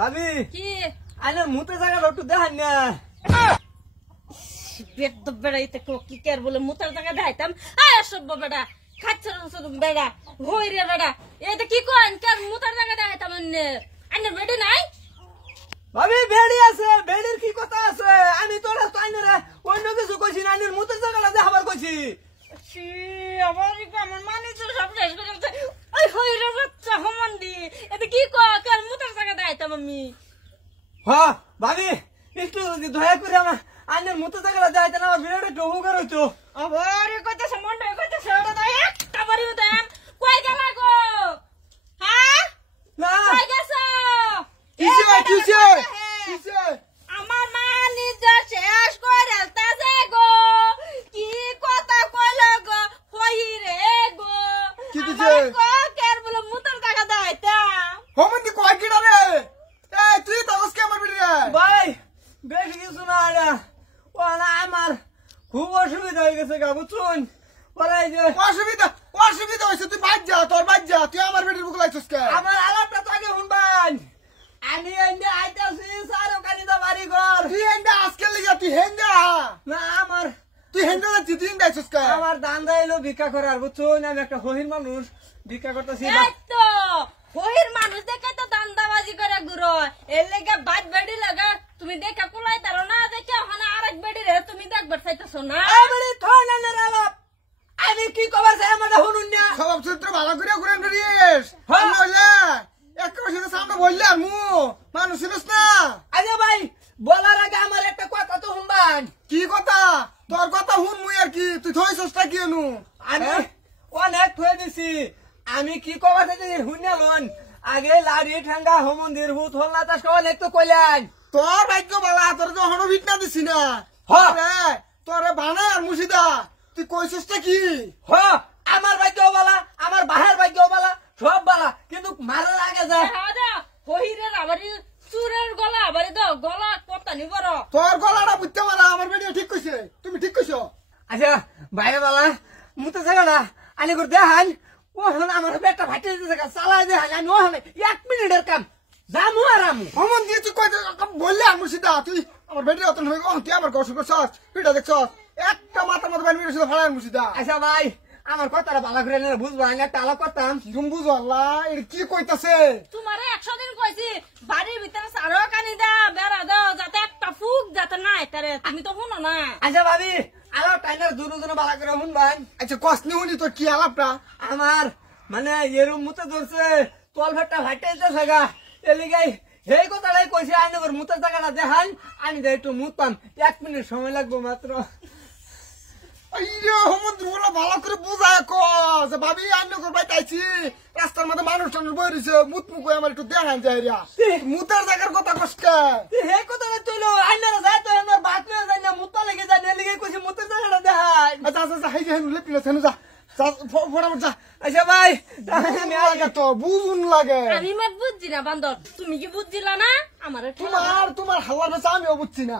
ভাবি কি আইনের মুতে জায়গাটা একটু দেখান না। পেট তো বেড়াইতে কি কার বলে মুতার জায়গা দেখাইতাম। আয় সব বেড়া খাচ্ছর বেড়া হই রে বেড়া এটা কি কোন কার মুতার জায়গা দেখাইতাম আন্নের বেডে নাই। ভাবি বেড়ি আছে, বেড়ির কি কথা আছে? আমি তোরা তো আইনের অন্য কিছু কইছি না, আইনের মুতের জায়গাটা দেখাবার কইছি। ছি আমার আমার মানে তো সব শেষ করে দিতে। ওই হই রে বাচ্চা হমন্দি এটা কি কয় কার মুতার জায়গা দেখাইতাম আমি। হ্যাঁ ভাবি একটু যদি দয়া করে আমার আইনের মুতের জায়গাটা দেখাইতে না, আমার বিরাট একটু উপকার হইতো। আবার কইতে সম্বন্ধ কইতে সেটা তো একটা বাড়ি উঠাম কই গেলা গো। হ্যাঁ না কই গেছো? কিসে কিসে কিসে আমার মা নিজে শেষ করে তাজে গো। কি কথা কইল গো হই রে গো। কি দিছে? আমার কের বলে মুতার জায়গা দেখাইতাম। হোমন্দি কয় কিনা রে? এই তুই তো আজকে আমার বিড়ি রে ভাই বেশি কিছু না রে। ওরা আমার খুব অসুবিধা হয়ে গেছে গা বুঝছুন। ওরা এই যে অসুবিধা অসুবিধা হয়েছে, তুই বাদ যা, তোর বাদ যা, তুই আমার বেটির বুক লাগছিস কে? আমার আলাপটা তো আগে শুনবেন। আমি এনে আইতাছি সারো কানিদা বাড়ি ঘর। তুই হেন্দা আজকে লিগা তুই হেন্দা না আমার তুই হেন্দা যাচ্ছিস, তুই হেন্দা আইছিস কে? আমার দান্দা এলো ভিক্ষা করার বুঝছুন। আমি একটা হহির মানুষ, ভিক্ষা করতেছি। এই তো হইর মানুষ দেখে তো দান্দাবাজি করে ঘুরো। এর লেগে বাদ বেডি লাগা তুমি দেখা কুলাই তারো না দেখে ওখানে আরেক বেডি রে তুমি দেখবার চাইতেছো না। আমি থনানের আলাপ আমি কি কবার চাই আমার শুনুন না। স্বভাব চরিত্র ভালো করে ঘুরে বেরিয়েস হ্যাঁ। নইলে একেবারে সাথে সামনে বললে আর মু মানুষ ছিলিস না। আরে ভাই বলার আগে আমার একটা কথা তো শুনবেন। কি কথা? তোর কথা শুন মুই আর কি, তুই থইছস টা কি নু? আমি অনেক থয়ে দিছি। আমি কি কবার চাই শুনলেন আগে লাড়ি ঠান্ডা মন্দির ভূত হল না তাস অনেক তো কইলেন। তোর ভাগ্য বালা, তোর তো হনো ভিট না দিছি না। হ্যাঁ। রে তোরে বানা আর মুর্শিদা তুই কইছস টা কি? হ আমার ভাগ্য বালা, আমার বাহার ভাগ্য বালা, সব বালা, কিন্তু মারার আগে যায়। হইরের আবারই চুরের গলা আবারই তো গলা কর্তা নি বড়। তোর গলাটা বুঝতে মারা আমার বেটি ঠিক কইছে, তুমি ঠিক কইছো। আচ্ছা ভাই বালা মুতে জায়গাটা আনি করে দেখান। ও হল আমার বেটা ভাইতে দিতে চালাই দেখান। আমি ও হলে 1 মিনিটের কাম যামু আর আমু। অমন দিয়ে তুই কই বললে আর মুর্শিদা তুই আমার বেটি অতন হই ও তুই আমার কষ্ট করছস, পিটা দেখছস একটা মাথা মাথা বানি মেরে শুধু ফাড়ায় মুর্শিদা। আচ্ছা ভাই আমার কথাটা ভালো করে নিলে বুঝবো। আমি একটা আলাপ করতাম। কিরম বুঝো আল্লাহ এটা কি কইতাছে? তোমারে 100 দিন কইছি বাড়ির ভিতরে সারো কানি দা বেড়া দাও যাতে একটা ফুক যাতে না এটারে তুমি তো শুনো না। আচ্ছা ভাবি আলাপ টাইনার দুজন ভালো করে শুনবেন। আচ্ছা কসনি শুনি তোর কি আলাপটা? আমার মানে এরম মুতে ধরছে তল ভেটটা ভাইটাইতে থাকা এলিগাই সেই কথাটাই কইছে। আইন মুতের জায়গাটা দেখান আমি যাই একটু মুত পাম। 1 মিনিট সময় লাগবে মাত্র। আইয়ো সমুদ্র বলা ভালো করে বুঝায় ক যে ভাবি আইন করবাই তাইছি রাস্তার মধ্যে মানুষ টানুষ বই রইছে মুত মুখ আমার একটু দেখান যায় রিয়া মুতের জায়গার কথা কসকে সেই কথাটা তুইলো আইনারা যায় তো আমার বাত না যায় না মুতা লেগে যায় এলিগাই কইছে মুতের জায়গাটা দেখান। আচ্ছা আচ্ছা হাই যে হেনু লেপিলে হেনু যা ফটাফট যা। আচ্ছা ভাই আমি লাগে তো বুঝুন লাগে। আমি মাত বুঝছি না বান্দর তুমি কি বুঝছিলা না আমার তোমার হাল্লার বেচা আমিও বুঝছি না।